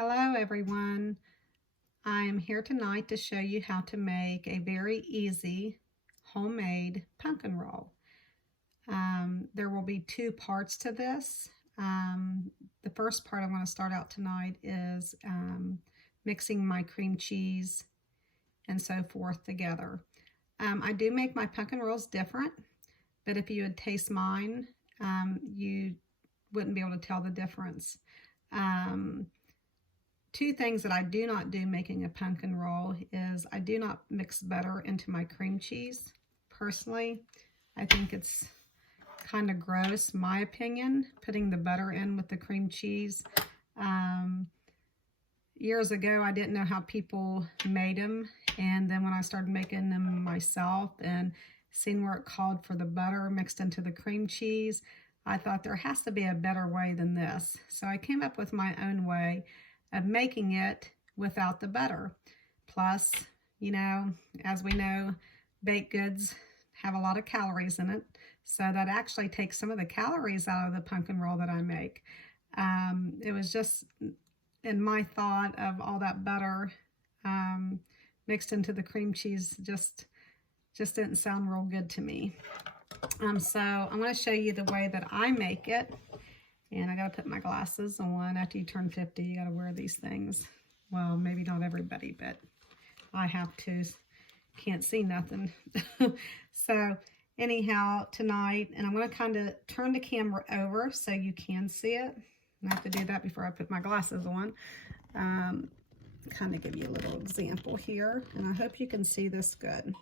Hello everyone. I am here tonight to show you how to make a very easy homemade pumpkin roll. There will be two parts to this. The first part I'm going to start out tonight is mixing my cream cheese and so forth together. I do make my pumpkin rolls different, but if you would taste mine, you wouldn't be able to tell the difference. Two things that I do not do making a pumpkin roll is I do not mix butter into my cream cheese. Personally, I think it's kind of gross, my opinion, putting the butter in with the cream cheese. Years ago, I didn't know how people made them, and then when I started making them myself and seeing where it called for the butter mixed into the cream cheese, I thought there has to be a better way than this. So I came up with my own way of making it without the butter. Plus, you know, as we know, baked goods have a lot of calories in it, so that actually takes some of the calories out of the pumpkin roll that I make. It was just in my thought of all that butter mixed into the cream cheese just didn't sound real good to me. So I'm going to show you the way that I make it. And I got to put my glasses on. After you turn 50, you got to wear these things. Well, maybe not everybody, but I have to. Can't see nothing. So anyhow, tonight, and I'm going to kind of turn the camera over so you can see it. I have to do that before I put my glasses on. Kind of give you a little example here, and I hope you can see this good.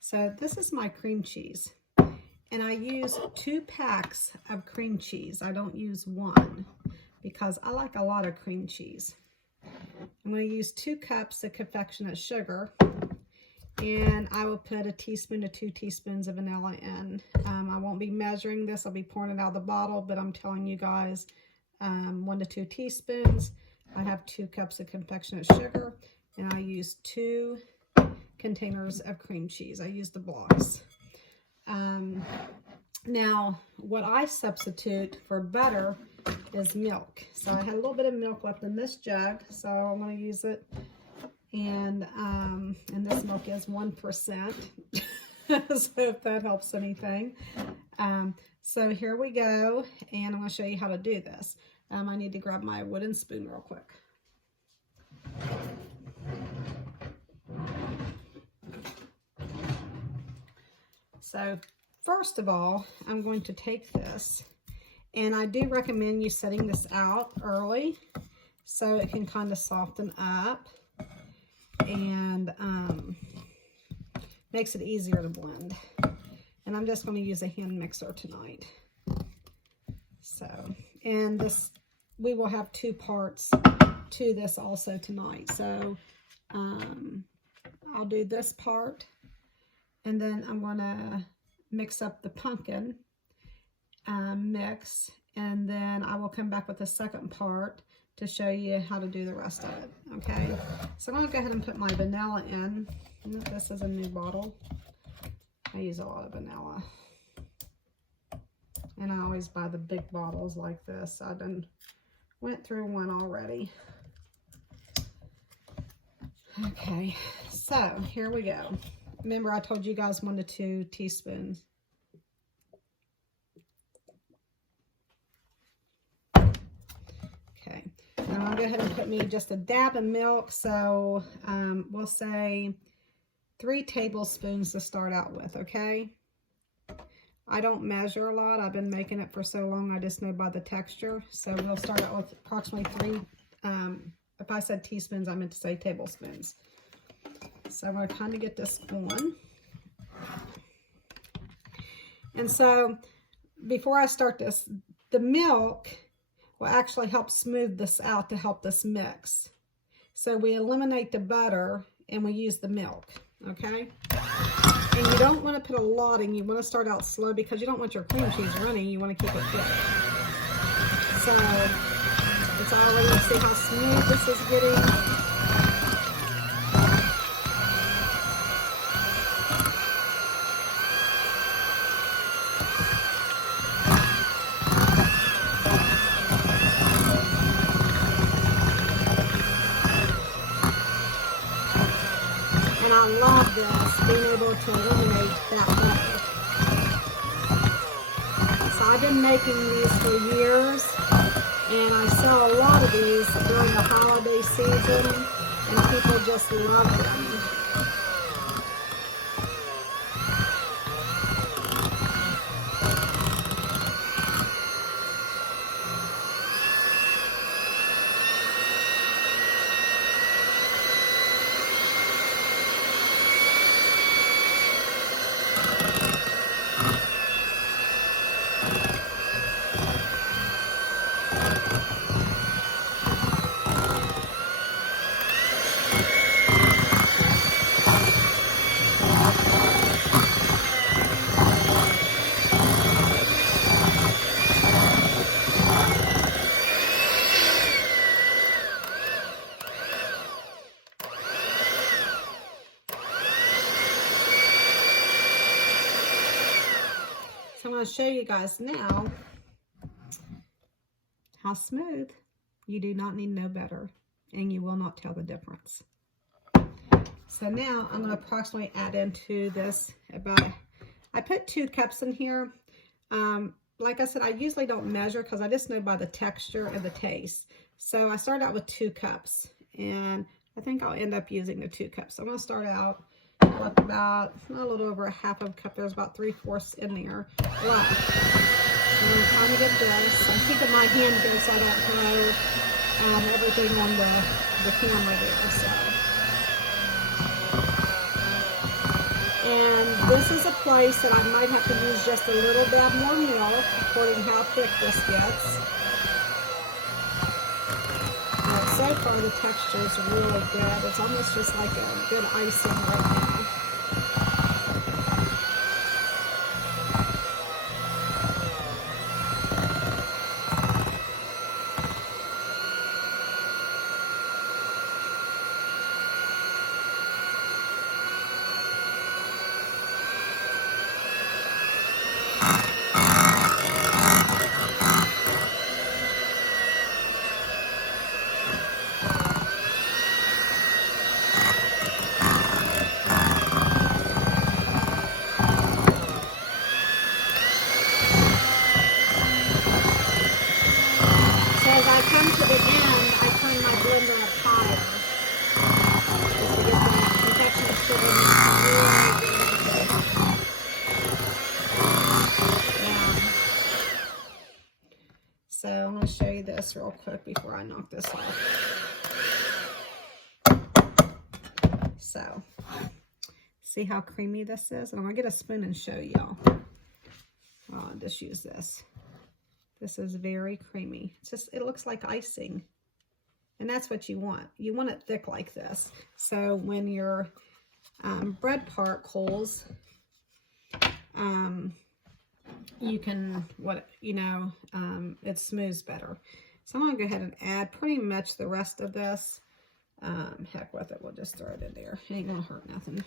So this is my cream cheese. And I use 2 packs of cream cheese. I don't use 1 because I like a lot of cream cheese. I'm going to use 2 cups of confectionate sugar, and I will put a teaspoon to 2 teaspoons of vanilla in. I won't be measuring this. I'll be pouring it out of the bottle, but I'm telling you guys 1 to 2 teaspoons. I have 2 cups of confectionate sugar, and I use 2 containers of cream cheese. I use the blocks. Now, what I substitute for butter is milk. So I had a little bit of milk left in this jug, so I'm going to use it. And this milk is 1%, so if that helps anything. So here we go, and I'm going to show you how to do this. I need to grab my wooden spoon real quick. So first of all, I'm going to take this, and I do recommend you setting this out early so it can kind of soften up and makes it easier to blend. And I'm just going to use a hand mixer tonight. So, and this, we will have 2 parts to this also tonight. So I'll do this part, and then I'm going to mix up the pumpkin mix, and then I will come back with the second part to show you how to do the rest of it. Okay, so I'm going to go ahead and put my vanilla in. This is a new bottle. I use a lot of vanilla, and I always buy the big bottles like this. I've went through one already. Okay, so here we go. Remember, I told you guys 1 to 2 teaspoons. Okay, now I'm going to go ahead and put me just a dab of milk. So we'll say 3 tablespoons to start out with, okay? I don't measure a lot. I've been making it for so long, I just know by the texture. So we'll start out with approximately 3, if I said teaspoons, I meant to say tablespoons. So I'm going to kind of get this going. And so before I start this, the milk will actually help smooth this out to help this mix. So we eliminate the butter and we use the milk, okay? And you don't want to put a lot in. You want to start out slow because you don't want your cream cheese running. You want to keep it thick. So it's already, see how smooth this is getting? power to eliminate that butter. So I've been making these for years, and I sell a lot of these during the holiday season, and people just love them. So I'm going to show you guys now how smooth. You do not need no butter, and you will not tell the difference. So now I'm going to approximately add into this about, I put 2 cups in here. Like I said, I usually don't measure because I just know by the texture and the taste. So I started out with 2 cups, and I think I'll end up using the 2 cups. So I'm going to start out with about a little over a half of a cup. There's about 3/4 in there left. So I'm trying to get this. I'm keeping my hand here so I don't throw everything on the camera there. So. And this is a place that I might have to use just a little bit more milk, according to how thick this gets. So far, the texture is really good. It's almost just like a good icing right now. As I come to the end, I turn my blender up higher just to get the confectioner's sugar yeah. So I'm going to show you this real quick before I knock this off. So, see how creamy this is? And I'm going to get a spoon and show y'all. I'll just use this. This is very creamy. It's just, it looks like icing. And that's what you want. You want it thick like this. So when your bread part cools, you can, it smooths better. So I'm going to go ahead and add pretty much the rest of this. Heck with it. We'll just throw it in there. It ain't going to hurt nothing.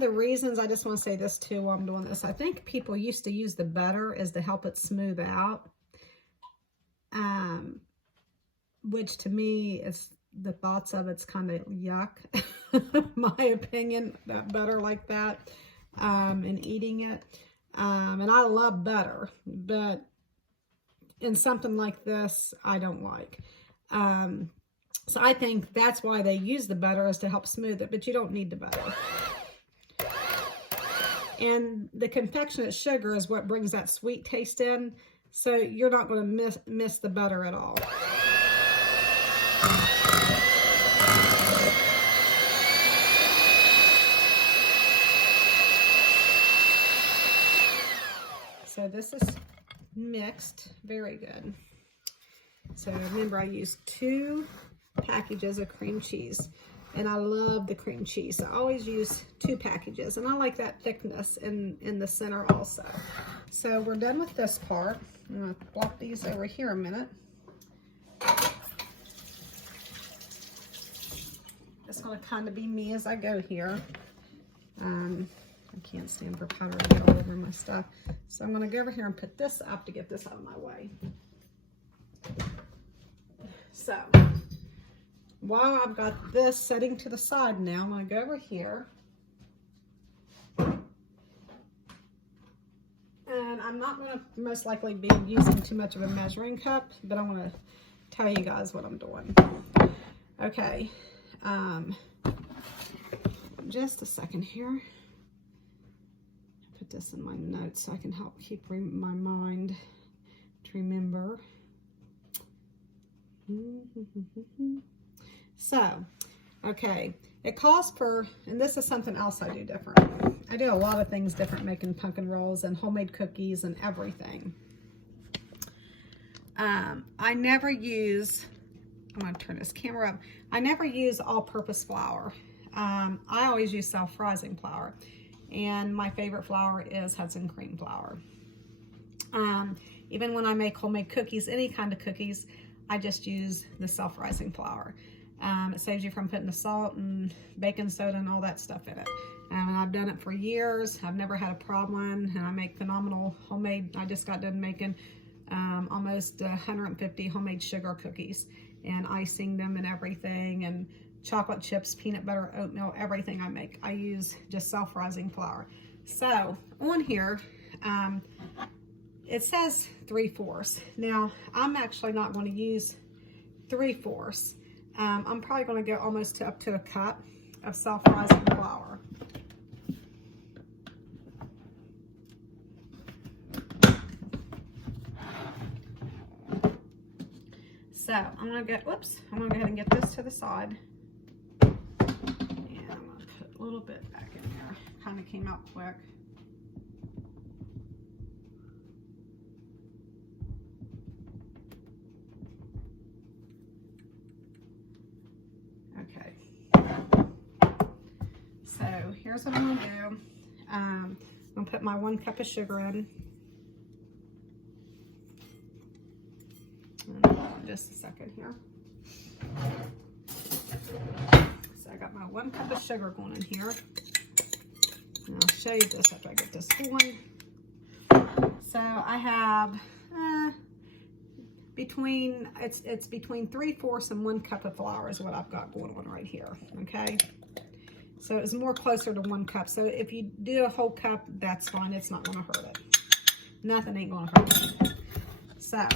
The reasons, I just want to say this too while I'm doing this, I think people used to use the butter as to help it smooth out, which to me is, the thoughts of it's kind of yuck. My opinion, that butter like that, and eating it, and I love butter, but in something like this I don't like. So I think that's why they use the butter, is to help smooth it, but you don't need the butter. And the confectionate sugar is what brings that sweet taste in. So you're not going to miss the butter at all. So this is mixed. Very good. So remember, I used 2 packages of cream cheese. and I love the cream cheese. So I always use 2 packages, and I like that thickness in the center also. So we're done with this part. I'm gonna flop these over here a minute. It's gonna kind of be me as I go here. I can't stand for powder to get all over my stuff. So I'm gonna go over here and put this up to get this out of my way. So while I've got this setting to the side now, I'm gonna go over here. And I'm not gonna most likely be using too much of a measuring cup, but I wanna tell you guys what I'm doing. Okay, just a second here. Put this in my notes so I can help keep my mind to remember. So, okay, it calls for, and this is something else I do different. I do a lot of things different, making pumpkin rolls and homemade cookies and everything. I never use, I'm gonna turn this camera up. I never use all-purpose flour. I always use self-rising flour, and my favorite flour is Hudson cream flour. Even when I make homemade cookies, any kind of cookies, I just use the self-rising flour. It saves you from putting the salt and baking soda and all that stuff in it. And I've done it for years. I've never had a problem, and I make phenomenal homemade. I just got done making almost 150 homemade sugar cookies and icing them and everything, and chocolate chips, peanut butter, oatmeal, everything I make. I use just self-rising flour. So on here, it says 3/4. Now, I'm actually not going to use 3/4. I'm probably going to go almost up to a cup of self-rising flour. So I'm going to go ahead and get this to the side. And I'm going to put a little bit back in there. Kind of came out quick. Okay. So here's what I'm going to do. I'm going to put my 1 cup of sugar in. Just a second here. So I got my 1 cup of sugar going in here. And I'll show you this after I get this going. So I have between 3/4 and 1 cup of flour is what I've got going on right here. Okay. So it's more closer to 1 cup. So if you do a whole cup, that's fine. It's not going to hurt it. Nothing ain't going to hurt it. So.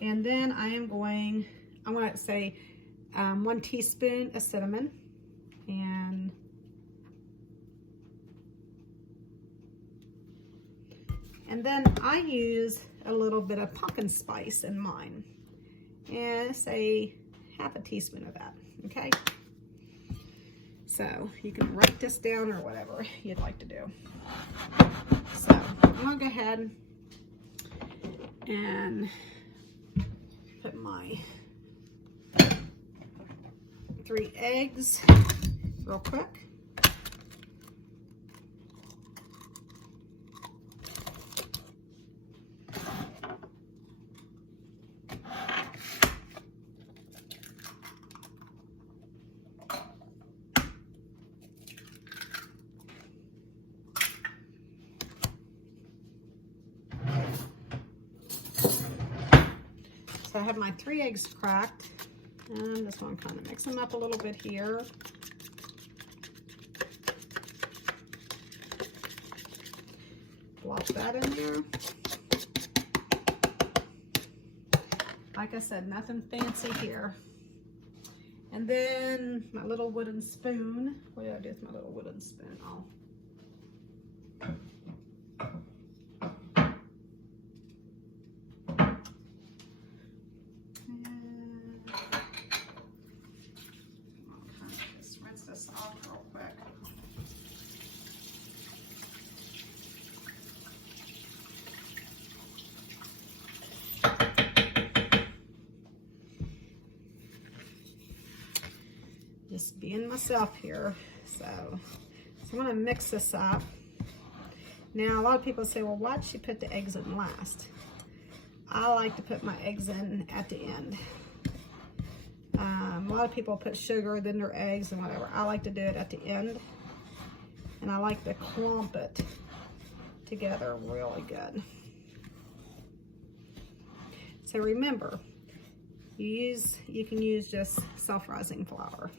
And then I'm going to say 1 teaspoon of cinnamon, and then I use a little bit of pumpkin spice in mine, and say 1/2 teaspoon of that, okay? So you can write this down or whatever you'd like to do. So I'm going to go ahead and put my 3 eggs real quick. So I have my 3 eggs cracked. And just want to kind of mix them up a little bit here. Plop that in there. Like I said, nothing fancy here. And then my little wooden spoon. What did I do with my little wooden spoon? Oh. Just being myself here. So I'm gonna mix this up. Now, a lot of people say, well, why'd she put the eggs in last? I like to put my eggs in at the end. A lot of people put sugar, then their eggs and whatever. I like to do it at the end. And I like to clump it together really good. So remember, you can use just self-rising flour.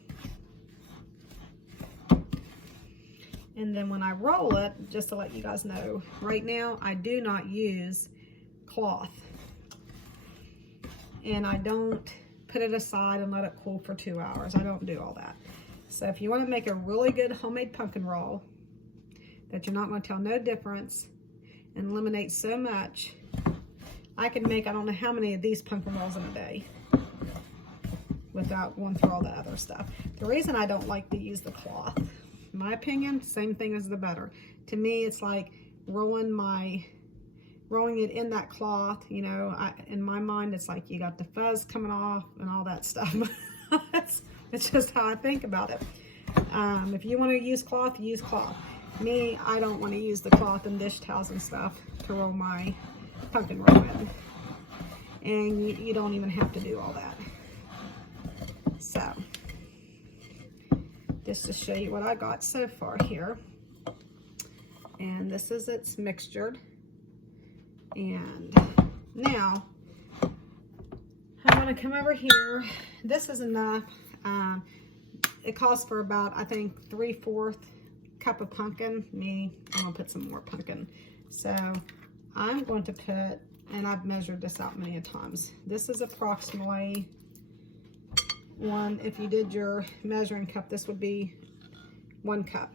And then when I roll it, just to let you guys know, right now I do not use cloth. And I don't put it aside and let it cool for 2 hours. I don't do all that. So if you want to make a really good homemade pumpkin roll that you're not going to tell no difference and eliminate so much, I can make I don't know how many of these pumpkin rolls in a day without going through all the other stuff. The reason I don't like to use the cloth, in my opinion, same thing as the butter. To me, it's like rolling it in that cloth, you know. In my mind, it's like you got the fuzz coming off and all that stuff. it's just how I think about it. If you want to use cloth, use cloth. Me, I don't want to use the cloth and dish towels and stuff to roll my pumpkin roll in. And you don't even have to do all that. So, just to show you what I got so far here. And this is it's mixtured. And now, I'm going to come over here. This is enough. It calls for about, I think, 3/4 cup of pumpkin. I'm going to put some more pumpkin. So, I'm going to put, and I've measured this out many times. This is approximately one, if you did your measuring cup, this would be 1 cup.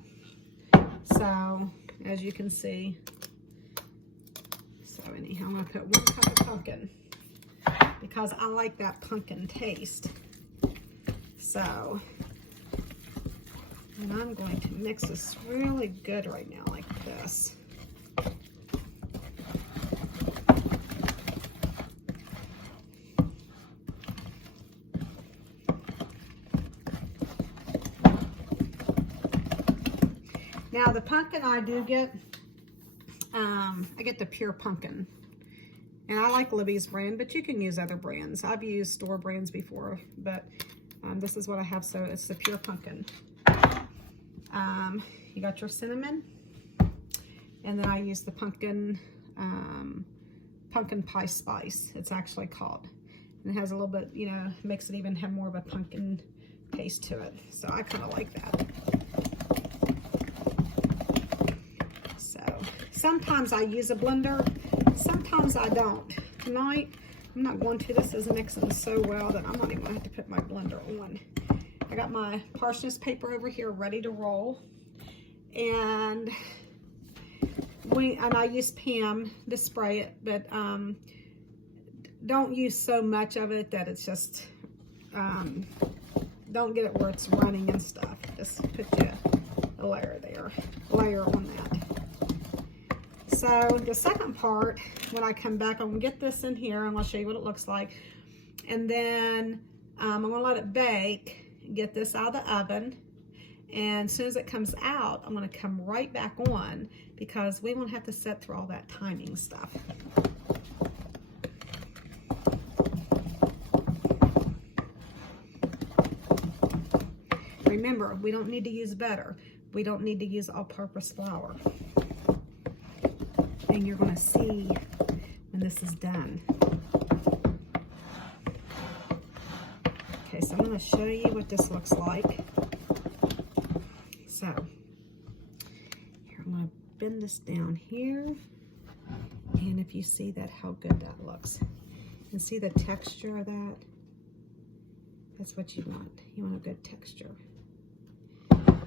So, as you can see, so anyhow, I'm going to put 1 cup of pumpkin because I like that pumpkin taste. So, and I'm going to mix this really good right now like this. Now the pumpkin I do get, I get the pure pumpkin. And I like Libby's brand, but you can use other brands. I've used store brands before, but this is what I have, so it's the pure pumpkin. You got your cinnamon, and then I use the pumpkin pie spice, it's actually called. And it has a little bit, you know, makes it even have more of a pumpkin taste to it. So I kind of like that. Sometimes I use a blender, sometimes I don't. Tonight, I'm not going to. This is mixing so well that I'm not even going to have to put my blender on. I got my parsnips paper over here ready to roll. And I use Pam to spray it, but don't use so much of it that it's just, don't get it where it's running and stuff. Just put you a layer on that. So the second part, when I come back, I'm gonna get this in here and I'll show you what it looks like. And then I'm gonna let it bake, get this out of the oven. And as soon as it comes out, I'm gonna come right back on because we won't have to sit through all that timing stuff. Remember, we don't need to use butter. We don't need to use all-purpose flour. And you're going to see when this is done. Okay, so I'm going to show you what this looks like. So, here I'm going to bend this down here. And if you see that, how good that looks. And see the texture of that? That's what you want. You want a good texture.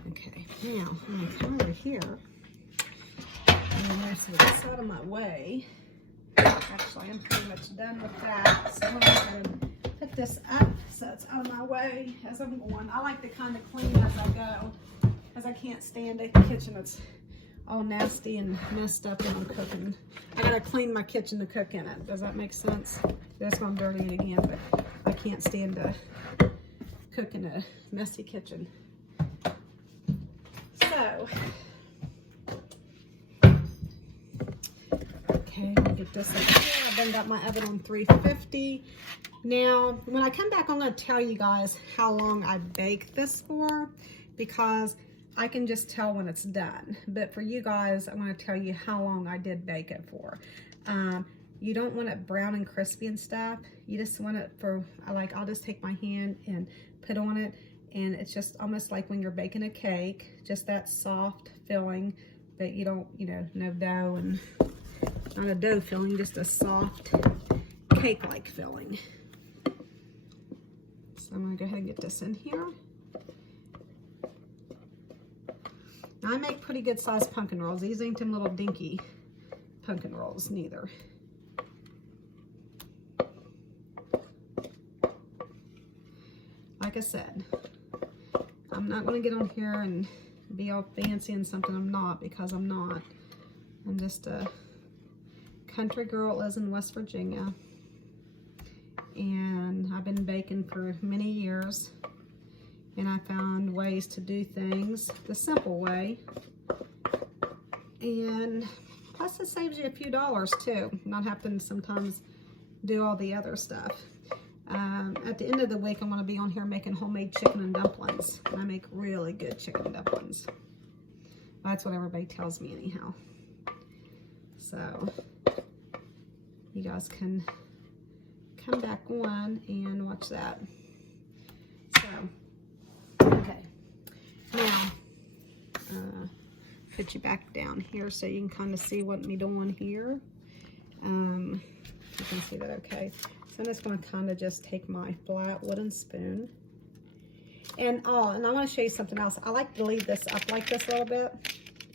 Okay, now I'm going to come over here. And I'm going to set this out of my way. Actually, I'm pretty much done with that. So I'm going to put this up so it's out of my way as I'm going. I like to kind of clean as I go because I can't stand it. The kitchen, it's all nasty and messed up when I'm cooking. I got to clean my kitchen to cook in it. Does that make sense? That's why I'm dirtying it again, but I can't stand to cook in a messy kitchen. Okay, let me get this up here. I've then got my oven on 350. Now, when I come back, I'm going to tell you guys how long I bake this for, because I can just tell when it's done. But for you guys, I'm going to tell you how long I did bake it for. You don't want it brown and crispy and stuff. You just want it for, like, I'll just take my hand and put on it, and it's just almost like when you're baking a cake, just that soft filling, but you don't, you know, no dough and not a dough filling, just a soft cake-like filling. So I'm gonna go ahead and get this in here. Now I make pretty good sized pumpkin rolls. These ain't them little dinky pumpkin rolls neither. Like I said, I'm not going to get on here and be all fancy and something I'm not, because I'm not. I'm just a country girl that lives in West Virginia, and I've been baking for many years, and I found ways to do things the simple way, and plus it saves you a few dollars too, not having to sometimes do all the other stuff. At the end of the week, I'm going to be on here making homemade chicken and dumplings. And I make really good chicken and dumplings. That's what everybody tells me anyhow. So, you guys can come back on and watch that. So, okay. Now, put you back down here so you can kind of see what I'm doing here. You can see that okay. So I'm just going to kind of just take my flat wooden spoon. And I want to show you something else. I like to leave this up like this a little bit.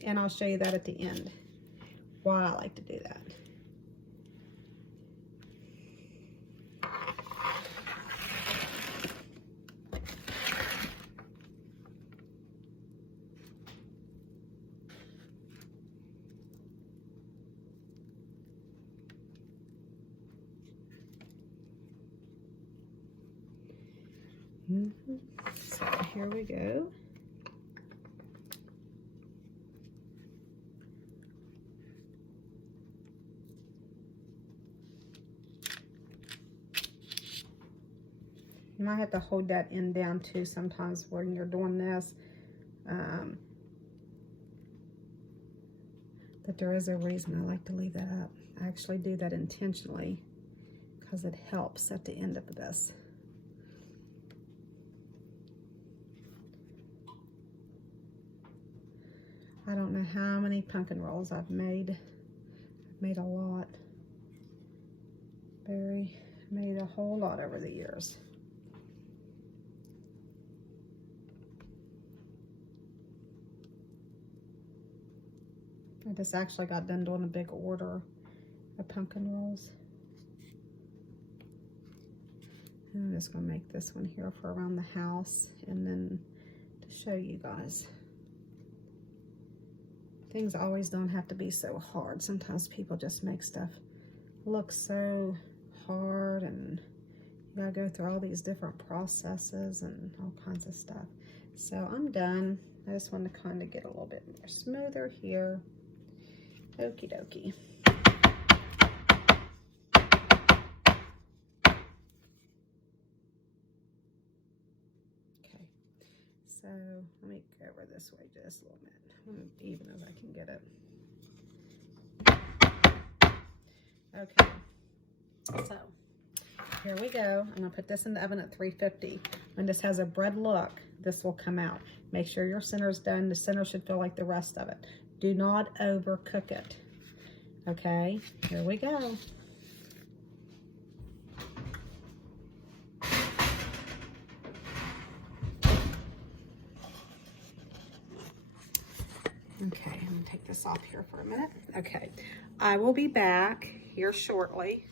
And I'll show you that at the end. Why I like to do that. So here we go. You might have to hold that end down too sometimes when you're doing this. But there is a reason I like to leave that up. I actually do that intentionally because it helps at the end of this. I don't know how many pumpkin rolls I've made. I've made a lot. Made a whole lot over the years. I just actually got done doing a big order of pumpkin rolls. And I'm just going to make this one here for around the house, and then to show you guys. Things always don't have to be so hard. Sometimes people just make stuff look so hard, and you gotta go through all these different processes and all kinds of stuff. So I'm done. I just want to kind of get a little bit more smoother here. Okie dokie. Okay, so let me go over this way just a little bit, even as I can get it. Okay, so here we go. I'm gonna put this in the oven at 350. When this has a bread look, this will come out. Make sure your center's done. The center should feel like the rest of it. Do not overcook it. Okay, here we go. Okay, I'm gonna take this off here for a minute. Okay, I will be back here shortly